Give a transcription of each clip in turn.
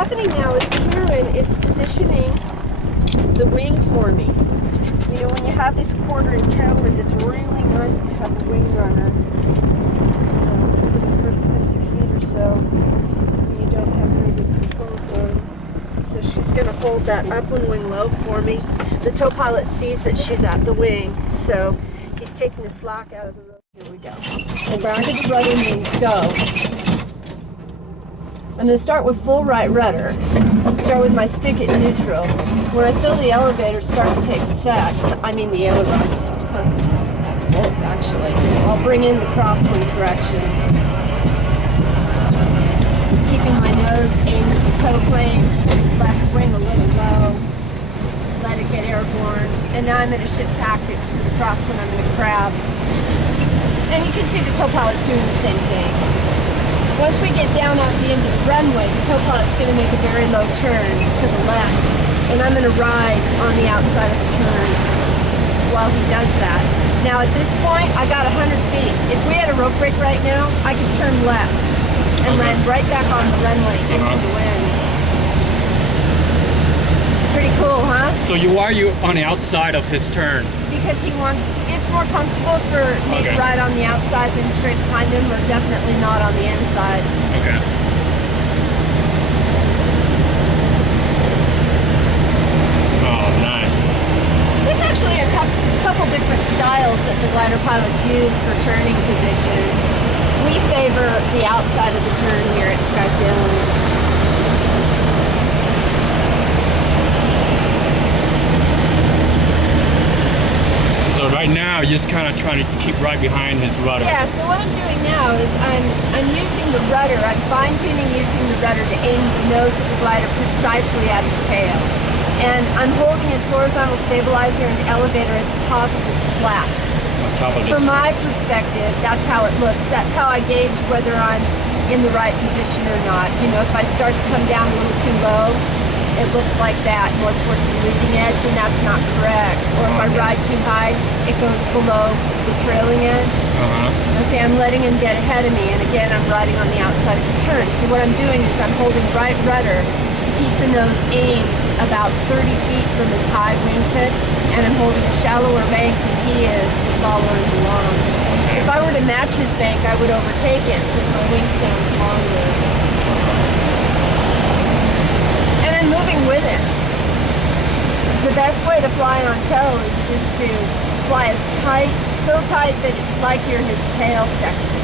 happening now is Karen is positioning the wing for me. You know, when you have these quartering tailwinds, it's really nice to have a wing runner for the first 50 feet or so when you don't have very good control going. So she's going to hold that upwind wing low for me. The tow pilot sees that she's at the wing, so he's taking the slack out of the rope. Here we go. So back at the rudder means go. I'm going to start with full right rudder. Start with my stick at neutral. When I feel the elevator start to take effect, I mean the ailerons, both actually, I'll bring in the crosswind correction. Keeping my nose aimed at the tow plane, left wing a little low, let it get airborne. And now I'm going to shift tactics for the crosswind. I'm going to crab. And you can see the tow pilot's doing the same thing. Once we get down at the end of the runway, the tow pilot's going to make a very low turn to the left, and I'm going to ride on the outside of the turn while he does that. Now at this point, I got 100 feet. If we had a rope break right now, I could turn left and land right back on the runway into the wind. Pretty cool, huh? So why are you on the outside of his turn? Because he wants, it's more comfortable for me to ride on the outside than straight behind him, or definitely not on the inside. Okay. Oh, nice. There's actually a couple different styles that the glider pilots use for turning position. We favor the outside of the turn here at SkySailing. So right now, you're just kind of trying to keep right behind his rudder. Yeah, so what I'm doing now is I'm using the rudder, I'm fine-tuning using the rudder to aim the nose of the glider precisely at his tail. And I'm holding his horizontal stabilizer and elevator at the top of his flaps. On top of his From my perspective, that's how it looks. That's how I gauge whether I'm in the right position or not. You know, if I start to come down a little too low, it looks like that, more towards the leading edge, and that's not correct. Or if I ride too high, it goes below the trailing edge. Now see, I'm letting him get ahead of me, and again, I'm riding on the outside of the turn. So what I'm doing is I'm holding right rudder to keep the nose aimed about 30 feet from his high wingtip, and I'm holding a shallower bank than he is to follow him along. If I were to match his bank, I would overtake it because my wingspan's longer. I'm moving with him. The best way to fly on tow is just to fly as tight, so tight that it's like you're his tail section.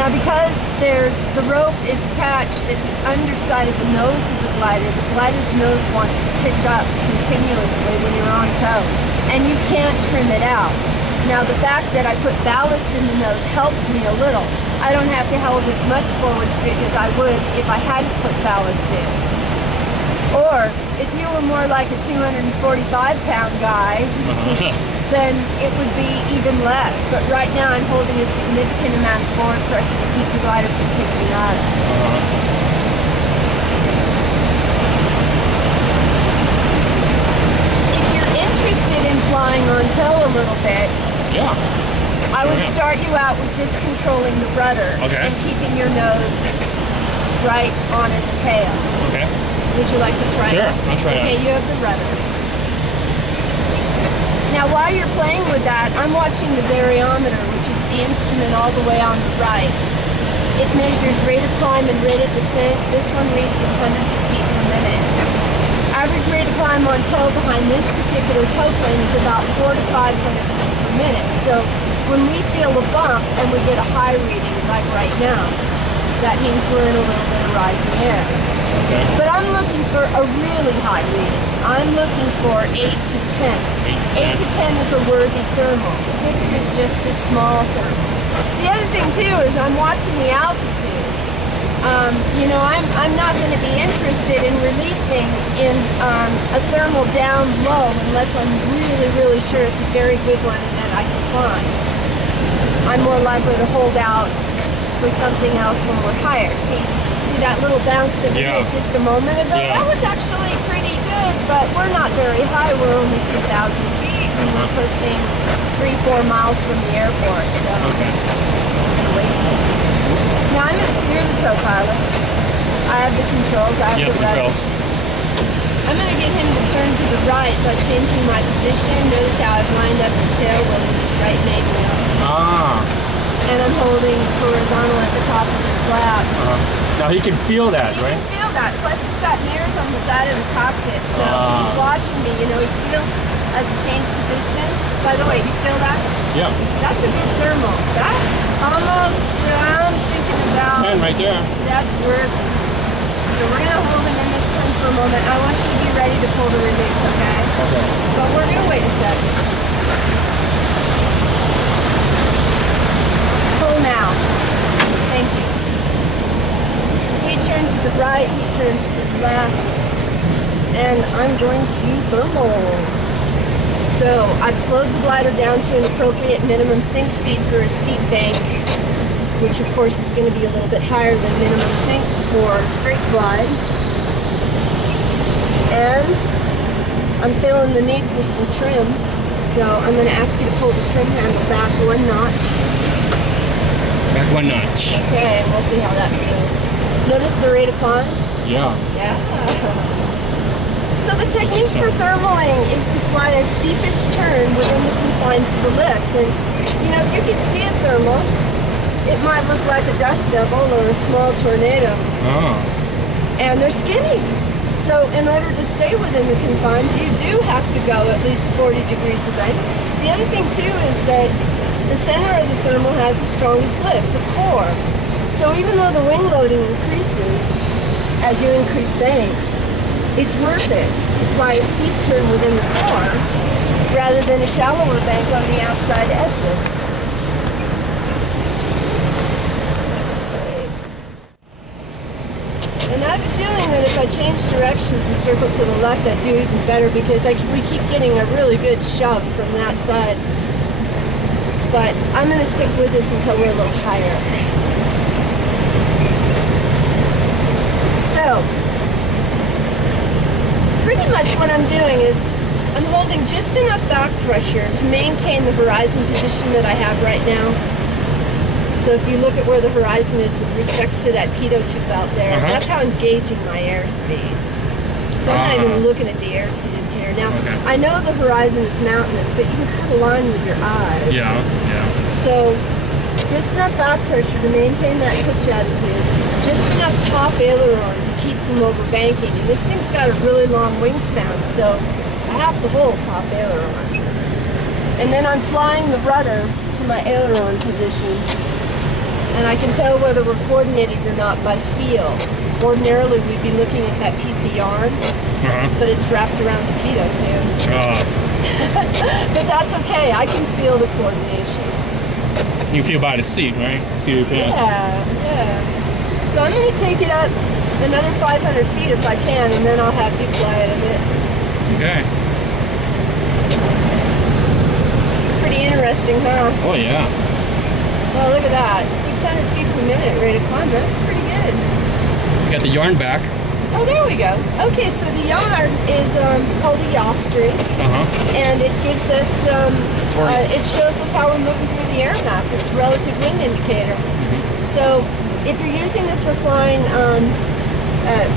Now because the rope is attached at the underside of the nose of the glider's nose wants to pitch up continuously when you're on tow, and you can't trim it out. Now the fact that I put ballast in the nose helps me a little. I don't have to hold as much forward stick as I would if I hadn't put ballast in. Or, if you were more like a 245-pound guy, then it would be even less. But right now I'm holding a significant amount of forward pressure to keep the glider from pitching up. If you're interested in flying on tow a little bit, I would start you out with just controlling the rudder and keeping your nose right on his tail. Would you like to try it? Sure, I'll try it. Okay, you have the rudder. Now while you're playing with that, I'm watching the variometer, which is the instrument all the way on the right. It measures rate of climb and rate of descent. This one reads in hundreds of feet per minute. Average rate of climb on tow behind this particular tow plane is about 400 to 500 feet per minute. So when we feel a bump and we get a high reading, like right now, that means we're in a little bit of rising air. But I'm looking for a really high reading. I'm looking for 8 to 10. 8 to 10 is a worthy thermal. 6 is just a small thermal. The other thing too is I'm watching the altitude. You know, I'm not going to be interested in releasing in a thermal down low unless I'm really, really sure it's a very good one and that I can climb. I'm more likely to hold out for something else when we're higher. See that little bounce that we did just a moment ago? That was actually pretty good, but we're not very high. We're only 2,000 feet, and we're pushing 3-4 miles from the airport, so we're going to wait. Now I'm going to steer the tow pilot. I have the controls. I have You have the the rudder. controls. I'm going to get him to turn to the right by changing my position. Notice how I've lined up his tail wheel with his right main wheel. Ah. And I'm holding horizontal at the top of his flaps. Now he can feel that, He right? can feel that. Plus, it's got mirrors on the side of the cockpit, so he's watching me. You know, he feels us change position. By the way, you feel that? Yeah. That's a good thermal. That's almost, I'm thinking about. 10 right there. That's worth. So we're gonna hold him in this turn for a moment. I want you to be ready to pull the release, okay? Okay. But we're gonna wait a second. Pull now. Thank you. We turn to the right, he turns to the left. And I'm going to thermal. So I've slowed the glider down to an appropriate minimum sink speed for a steep bank, which of course is going to be a little bit higher than minimum sink for straight glide. And I'm feeling the need for some trim, so I'm going to ask you to pull the trim handle back 1 notch. Back 1 notch. Okay, and we'll see how that feels. Notice the rate of climb? Yeah. Yeah. So the technique for thermaling is to fly a steepish turn within the confines of the lift. And, you know, if you could see a thermal, it might look like a dust devil or a small tornado. Oh. And they're skinny. So in order to stay within the confines, you do have to go at least 40 degrees of bank. The other thing, too, is that the center of the thermal has the strongest lift, the core. So even though the wing loading increases as you increase bank, it's worth it to fly a steep turn within the core rather than a shallower bank on the outside edges. And I have a feeling that if I change directions and circle to the left, I'd do even better because we keep getting a really good shove from that side. But I'm going to stick with this until we're a little higher. So, pretty much what I'm doing is I'm holding just enough back pressure to maintain the horizon position that I have right now. So if you look at where the horizon is with respect to that pitot tube out there, that's how I'm gauging my airspeed. So I'm not even looking at the airspeed indicator. Now, I know the horizon is mountainous, but you can cut a line with your eyes. Yeah, yeah. So just enough back pressure to maintain that pitch attitude, just enough top aileron to keep from overbanking. And this thing's got a really long wingspan, so I have to hold top aileron. And then I'm flying the rudder to my aileron position. And I can tell whether we're coordinated or not by feel. Ordinarily, we'd be looking at that piece of yarn, but it's wrapped around the pitot tube. But that's okay. I can feel the coordination. You feel by the seat, right? See your pants. Yeah. So I'm going to take it up another 500 feet if I can, and then I'll have you fly it a bit. Okay. Pretty interesting, huh? Oh, yeah. Well, look at that. 600 feet per minute rate of climb. That's pretty good. You got the yarn back. Oh, there we go. Okay, so the yarn is called a yaw string, and it gives us, it shows us how we're moving through the air mass. It's a relative wind indicator. So if you're using this for flying,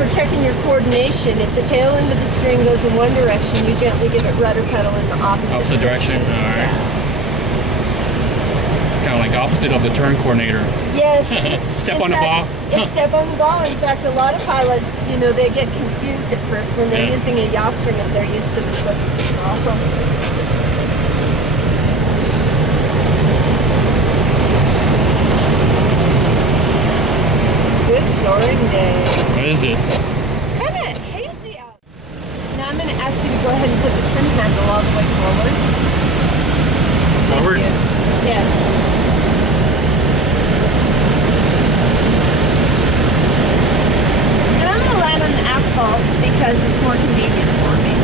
for checking your coordination, if the tail end of the string goes in one direction, you gently give it rudder pedal in the opposite direction. All right. Kind of like opposite of the turn coordinator. Yes. Step on the ball. It's step on the ball. In fact, a lot of pilots, you know, they get confused at first when they're using a yaw string if they're used to the slip speed. Good soaring day. What is it? Kind of hazy out. Now I'm going to ask you to go ahead and put the trim handle all the way forward. Forward? Yeah. And I'm going to land on the asphalt because it's more convenient for me.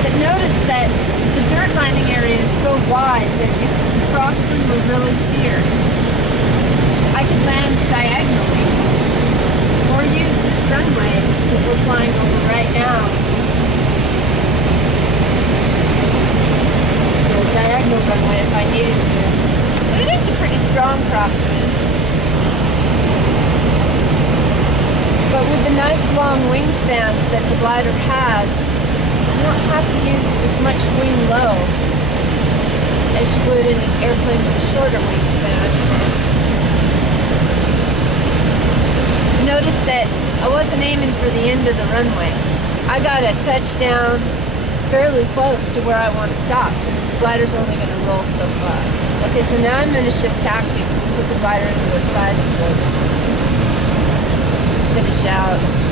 But notice that the dirt landing area is so wide that if the crosswind were really fierce, I could land diagonally or use this runway that we're flying over right now. A diagonal runway if I needed to. But it is a pretty strong crosswind. the nice long wingspan that the glider has, you don't have to use as much wing low as you would in an airplane with a shorter wingspan. Notice that I wasn't aiming for the end of the runway. I got a touchdown fairly close to where I want to stop because the glider's only going to roll so far. Okay, so now I'm going to shift tactics and put the glider into a side slope to finish out.